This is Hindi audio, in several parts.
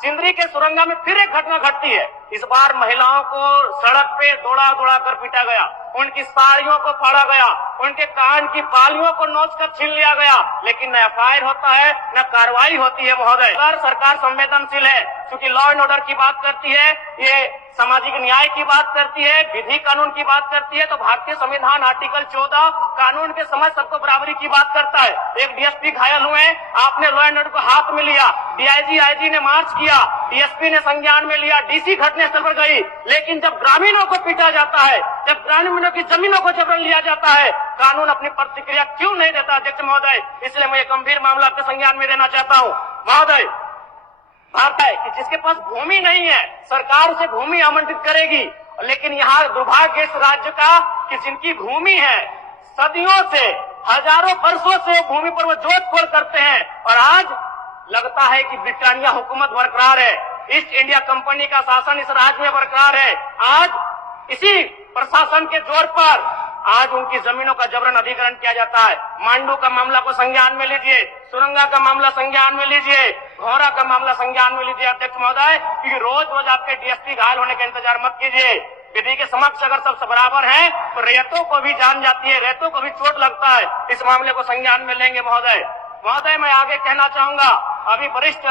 सिंदरी के सुरंगा में फिर एक घटना घटती है। इस बार महिलाओं को सड़क पे दौड़ा दौड़ा कर पीटा गया, उनकी साड़ियों को फाड़ा गया, उनके कान की बालियों को नोच कर छीन लिया गया, लेकिन न एफआईआर होता है न कार्रवाई होती है। महोदय, अगर सरकार संवेदनशील है, क्योंकि लॉ एंड ऑर्डर की बात करती है, ये सामाजिक न्याय की बात करती है, विधि कानून की बात करती है, तो भारतीय संविधान आर्टिकल 14 कानून के समझ सबको बराबरी की बात करता है। एक डीएसपी घायल हुए, आपने लॉ एंड ऑर्डर को हाथ में लिया, डीआईजी आईजी ने मार्च किया, डीएसपी ने संज्ञान में लिया, डीसी घटनास्थल पर गई, लेकिन जब ग्रामीणों को पीटा जाता है, जब ग्रामीणों की जमीनों को जबरन लिया जाता है, कानून अपनी प्रतिक्रिया क्यों नहीं देता? अध्यक्ष महोदय, इसलिए मैं एक गंभीर मामला आपके संज्ञान में देना चाहता हूँ। महोदय, बात है कि जिसके पास भूमि नहीं है, सरकार उसे भूमि आवंटित करेगी, लेकिन यहाँ दुर्भाग्य इस राज्य का कि जिनकी भूमि है, सदियों से, हजारों वर्षों से भूमि पर वो जोत-खोल करते हैं, और आज लगता है कि ब्रिटानिया हुकूमत बरकरार है, ईस्ट इंडिया कंपनी का शासन इस राज्य में बरकरार है। आज इसी प्रशासन के जोर पर आज उनकी जमीनों का जबरन अधिग्रहण किया जाता है। मांडू का मामला को संज्ञान में लीजिए, सुरंगा का मामला संज्ञान में लीजिए, घोरा का मामला संज्ञान में लीजिए। अध्यक्ष महोदय, क्योंकि रोज रोज आपके डीएसपी घायल होने का इंतजार मत कीजिए। विधि के समक्ष अगर सब बराबर हैं, तो रेतों को भी जान जाती है, रेतों को भी चोट लगता है। इस मामले को संज्ञान में लेंगे। महोदय, मैं आगे कहना चाहूंगा, अभी वरिष्ठ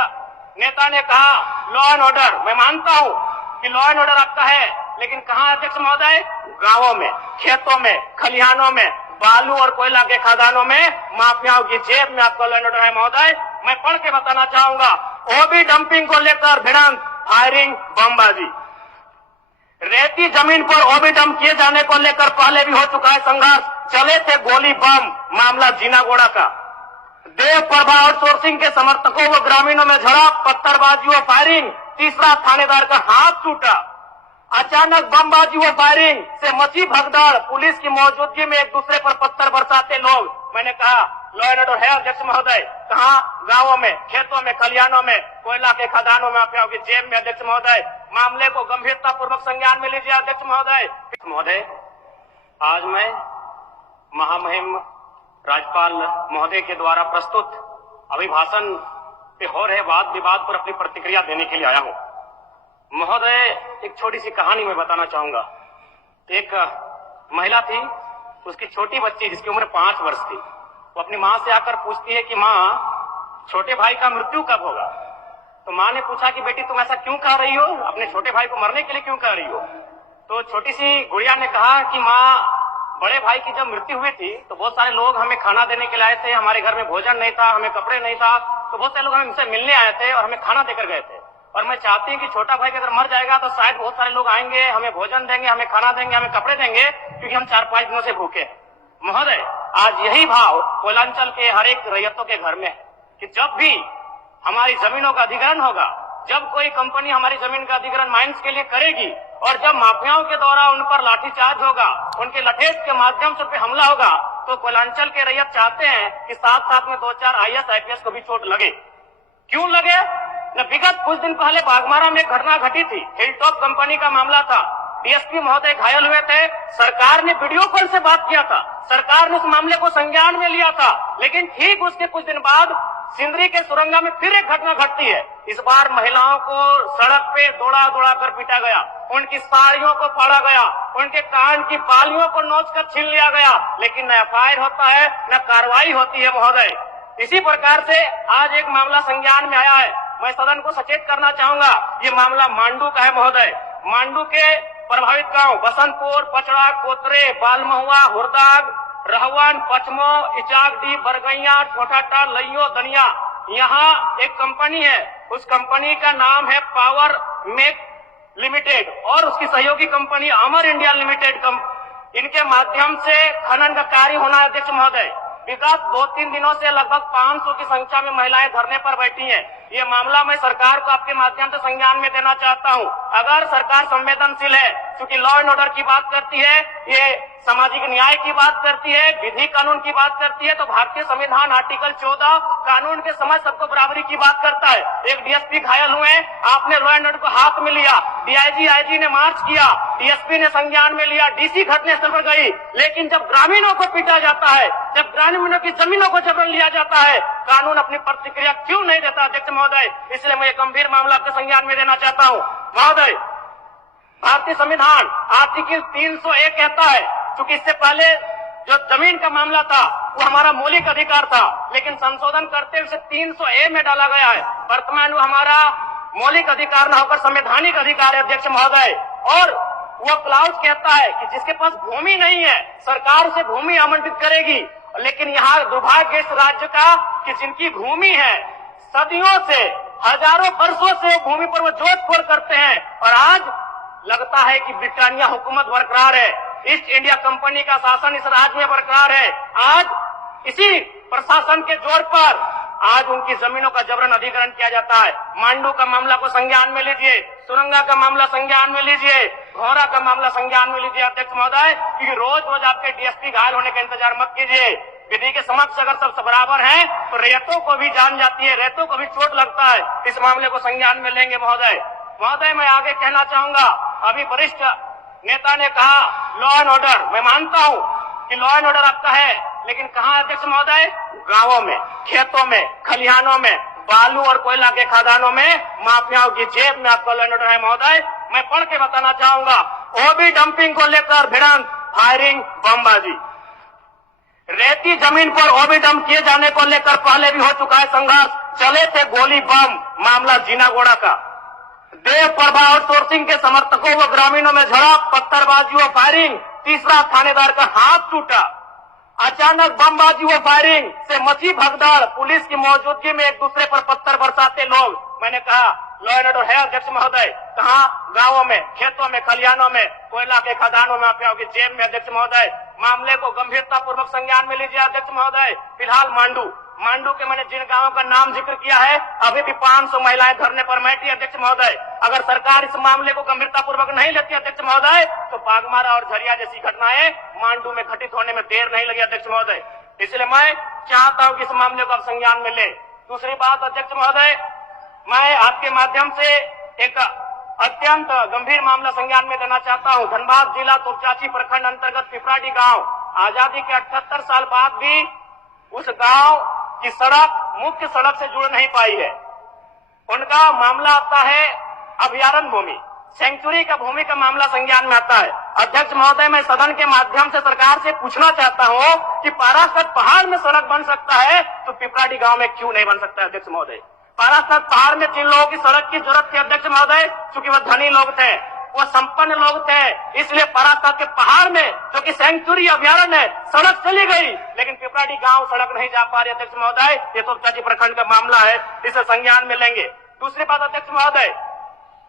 नेता ने कहा लॉ एंड ऑर्डर, मैं मानता हूँ कि लॉ एंड ऑर्डर आपका है, लेकिन कहाँ अध्यक्ष महोदय? गांवों में, खेतों में, खलिहानों में, बालू और कोयला के खदानों में, माफियाओं की जेब में आपका लॉ एंड ऑर्डर है। महोदय, मैं पढ़ के बताना चाहूंगा, ओबी डंपिंग को लेकर भिड़ंत, फायरिंग, बमबाजी, रेती जमीन पर ओबी डंप किए जाने को लेकर पहले भी हो चुका है संघर्ष, चले थे गोली बम, मामला जीनागोड़ा का। देव प्रभा आउटसोर्सिंग के समर्थकों व ग्रामीणों में झड़प, पत्थरबाजी व फायरिंग, तीसरा थानेदार का हाथ टूटा। अचानक बमबाजी व फायरिंग से मची भगदड़, पुलिस की मौजूदगी में एक दूसरे पर पत्थर बरसाते लोग। मैंने कहा लॉ एंड ऑर्डर है अध्यक्ष महोदय, कहाँ? गांवों में, खेतों में, खलिहानों में, कोयला के खदानों में, माफियाओं की जेब में। अध्यक्ष महोदय, मामले को गंभीरता पूर्वक संज्ञान में लीजिए। अध्यक्ष महोदय, आज मैं महामहिम राज्यपाल महोदय के द्वारा प्रस्तुत अभिभाषण पे हो रहे वाद विवाद पर अपनी प्रतिक्रिया देने के लिए आया हूँ। महोदय, एक छोटी सी कहानी मैं बताना चाहूंगा। एक महिला थी, उसकी छोटी बच्ची जिसकी उम्र 5 वर्ष थी, वो अपनी माँ से आकर पूछती है कि माँ, छोटे भाई का मृत्यु कब होगा? तो माँ ने पूछा कि बेटी तुम ऐसा क्यों कह रही हो, अपने छोटे भाई को मरने के लिए क्यों कह रही हो? तो छोटी सी गुड़िया ने कहा कि माँ, बड़े भाई की जब मृत्यु हुई थी तो बहुत सारे लोग हमें खाना देने के लिए आए थे, हमारे घर में भोजन नहीं था, हमें कपड़े नहीं था, तो बहुत सारे लोग हमसे मिलने आए थे और हमें खाना देकर गए थे, और मैं चाहती हूँ कि छोटा भाई अगर मर जाएगा तो शायद बहुत सारे लोग आएंगे, हमें भोजन देंगे, हमें खाना देंगे, हमें कपड़े देंगे, क्योंकि हम 4-5 दिनों से भूखे हैं। महोदय, आज यही भाव कोयलांचल के हर एक रैयतों के घर में है कि जब भी हमारी जमीनों का अधिग्रहण होगा, जब कोई कंपनी हमारी जमीन का अधिग्रहण माइंस के लिए करेगी, और जब माफियाओं के द्वारा उन पर लाठीचार्ज होगा, उनके लठेज के माध्यम से उन पर हमला होगा, तो कोयलांचल के रैयत चाहते हैं कि साथ साथ में 2-4 IAS IPS को भी चोट लगे। क्यों लगे? विगत कुछ दिन पहले बाघमारा में एक घटना घटी थी, हिलटॉप कंपनी का मामला था, डीएसपी महोदय घायल हुए थे, सरकार ने वीडियो कॉल से बात किया था, सरकार ने उस मामले को संज्ञान में लिया था, लेकिन ठीक उसके कुछ दिन बाद सिंदरी के सुरंगा में फिर एक घटना घटती है। इस बार महिलाओं को सड़क पे दौड़ा दौड़ा कर पीटा गया, उनकी साड़ियों को फाड़ा गया, उनके कान की बालियों को नोच कर छीन लिया गया, लेकिन न एफआईआर होता है न कार्रवाई होती है। महोदय, इसी प्रकार से आज एक मामला संज्ञान में आया है, मैं सदन को सचेत करना चाहूंगा, ये मामला मांडू का है। महोदय, मांडू के प्रभावित गांव बसंतपुर, पचड़ा, कोतरे, बालमहुआ, हुरदाग, रहवन, पचमो, इचाकडी, बरगैया, छोटाटा, लइयो, दनिया, यहाँ एक कंपनी है, उस कंपनी का नाम है पावर मेक लिमिटेड, और उसकी सहयोगी कंपनी अमर इंडिया लिमिटेड। इनके माध्यम से खनन का कार्य होना है। अध्यक्ष महोदय, विगत 2-3 दिनों से लगभग 500 की संख्या में महिलाएं धरने पर बैठी हैं। ये मामला मैं सरकार को आपके माध्यम से संज्ञान में देना चाहता हूं। अगर सरकार संवेदनशील है, क्योंकि लॉ एंड ऑर्डर की बात करती है, ये सामाजिक न्याय की बात करती है, विधि कानून की बात करती है, तो भारतीय संविधान आर्टिकल 14 कानून के समय सबको बराबरी की बात करता है। एक डीएसपी घायल हुए, आपने लॉ एंड ऑर्डर को हाथ में लिया, डीआईजी आईजी ने मार्च किया, डीएसपी ने संज्ञान में लिया, डीसी घटनास्थल पर गई, लेकिन जब ग्रामीणों को पीटा जाता है, जब ग्रामीणों की जमीनों को जबरन लिया जाता है, कानून अपनी प्रतिक्रिया क्यों नहीं देता अध्यक्ष महोदय? इसलिए मैं गंभीर मामला आपके संज्ञान में देना चाहता हूँ महोदय। भारतीय संविधान आर्टिकल 301 कहता है, क्योंकि इससे पहले जो जमीन का मामला था वो हमारा मौलिक अधिकार था, लेकिन संशोधन करते हुए 300A में डाला गया है। वर्तमान वो हमारा मौलिक अधिकार न होकर संवैधानिक अधिकार है अध्यक्ष महोदय। और वो क्लाउज कहता है कि जिसके पास भूमि नहीं है सरकार उसे भूमि आवंटित करेगी, लेकिन यहाँ दुर्भाग्य इस राज्य का कि जिनकी भूमि है सदियों से, हजारों वर्षों से भूमि पर वो जोत-खोड़ करते हैं, और आज लगता है कि ब्रिटानिया हुकूमत बरकरार है, ईस्ट इंडिया कंपनी का शासन इस राज्य में बरकरार है। आज इसी प्रशासन के जोर पर आज उनकी जमीनों का जबरन अधिग्रहण किया जाता है। मांडू का मामला को संज्ञान में लीजिए, सुरंगा का मामला संज्ञान में लीजिए, घोरा का मामला संज्ञान में लीजिए अध्यक्ष महोदय, क्योंकि रोज रोज आपके डीएसपी घायल होने का इंतजार मत कीजिए। विधि के समक्ष अगर सब बराबर हैं तो रेतों को भी जान जाती है, रेतों को भी चोट लगता है। इस मामले को संज्ञान में लेंगे महोदय। महोदय मैं आगे कहना चाहूंगा, अभी वरिष्ठ नेता ने कहा लॉ एंड ऑर्डर, मैं मानता हूं कि लॉ एंड ऑर्डर आपका है, लेकिन कहाँ है अध्यक्ष महोदय? गांवों में, खेतों में, खलिहानों में, बालू और कोयला के खदानों में, माफियाओं की जेब में आपका लॉ एंड ऑर्डर है महोदय। मैं पढ़ के बताना चाहूंगा, ओबी डंपिंग को लेकर भिड़ंत, फायरिंग, बमबाजी, रेती जमीन पर ओबी डंप किए जाने को लेकर पहले भी हो चुका है संघर्ष, चले थे गोली बम, मामला जीनागोड़ा का। देव प्रभा आउटसोर्सिंग के समर्थकों व ग्रामीणों में झड़प, पत्थरबाजी व फायरिंग, तीसरा थानेदार का हाथ टूटा। अचानक बमबाजी व फायरिंग से मची भगदड़, पुलिस की मौजूदगी में एक दूसरे पर पत्थर बरसाते लोग। मैंने कहा लॉ एंड ऑर्डर है अध्यक्ष महोदय, कहाँ? गांवों में, खेतों में, खलिहानों में, कोयला के खदानों में, माफियाओं की जेब में अध्यक्ष महोदय। मामले को गंभीरता पूर्वक संज्ञान में लीजिए अध्यक्ष महोदय। फिलहाल मांडू के मैंने जिन गांवों का नाम जिक्र किया है, अभी भी 500 महिलाएं धरने पर बैठी अध्यक्ष महोदय। अगर सरकार इस मामले को गंभीरता पूर्वक नहीं लेती अध्यक्ष महोदय, तो बागमारा और झरिया जैसी घटनाएं मांडू में घटित होने में देर नहीं लगी अध्यक्ष महोदय। इसलिए मैं चाहता हूं कि इस मामले को आप संज्ञान में ले। दूसरी बात अध्यक्ष महोदय, मैं आपके माध्यम से एक अत्यंत गंभीर मामला संज्ञान में देना चाहता हूं। धनबाद जिला तोपचाची प्रखंड अंतर्गत पिपराडी गांव, आजादी के 78 साल बाद भी उस गांव की सड़क मुख्य सड़क से जुड़ नहीं पाई है। उनका मामला आता है अभयारण्य भूमि, सेंचुरी का भूमि का मामला संज्ञान में आता है। अध्यक्ष महोदय, मैं सदन के माध्यम से सरकार से पूछना चाहता हूं कि पारासत पहाड़ में सड़क बन सकता है तो पिपराडी गांव में क्यों नहीं बन सकता है अध्यक्ष महोदय? पारासत पहाड़ में जिन लोगों की सड़क की जरूरत थी अध्यक्ष महोदय, चूंकि वह धनी लोग थे, वो संपन्न लोग थे, इसलिए पारासत के पहाड़ में जो कि सेंचुरी अभयारण्य है सड़क चली गई, लेकिन पिपराडी गांव सड़क नहीं जा पा रही अध्यक्ष महोदय। ये तो तोपचाची प्रखंड का मामला है, इसे संज्ञान में लेंगे। दूसरी बात अध्यक्ष महोदय,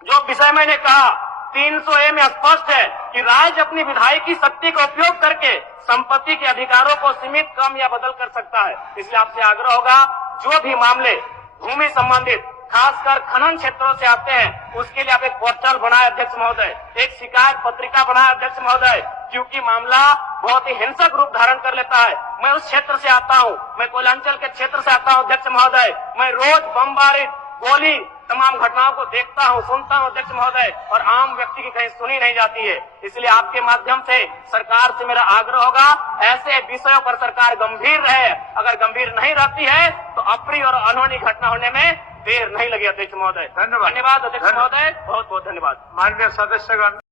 जो विषय मैंने कहा 300A में स्पष्ट है कि राज्य अपनी विधायकी शक्ति का उपयोग करके संपत्ति के अधिकारों को सीमित, कम या बदल कर सकता है। इसलिए आपसे आग्रह होगा, जो भी मामले भूमि संबंधित खासकर खनन क्षेत्रों से आते हैं, उसके लिए आप एक पोर्टल बनाए अध्यक्ष महोदय, एक शिकायत पत्रिका बनाए अध्यक्ष महोदय, क्योंकि मामला बहुत ही हिंसक रूप धारण कर लेता है। मैं उस क्षेत्र से आता हूँ, मैं कोयलांचल के क्षेत्र से आता हूँ अध्यक्ष महोदय। मैं रोज बमबारी, गोली, तमाम घटनाओं को देखता हूँ, सुनता हूँ अध्यक्ष महोदय, और आम व्यक्ति की कहीं सुनी नहीं जाती है। इसलिए आपके माध्यम से सरकार से मेरा आग्रह होगा, ऐसे विषयों पर सरकार गंभीर रहे। अगर गंभीर नहीं रहती है तो अप्रिय और अनहोनी घटना होने में देर नहीं लगी अध्यक्ष महोदय। धन्यवाद अध्यक्ष महोदय, बहुत बहुत धन्यवाद। माननीय सदस्यगण।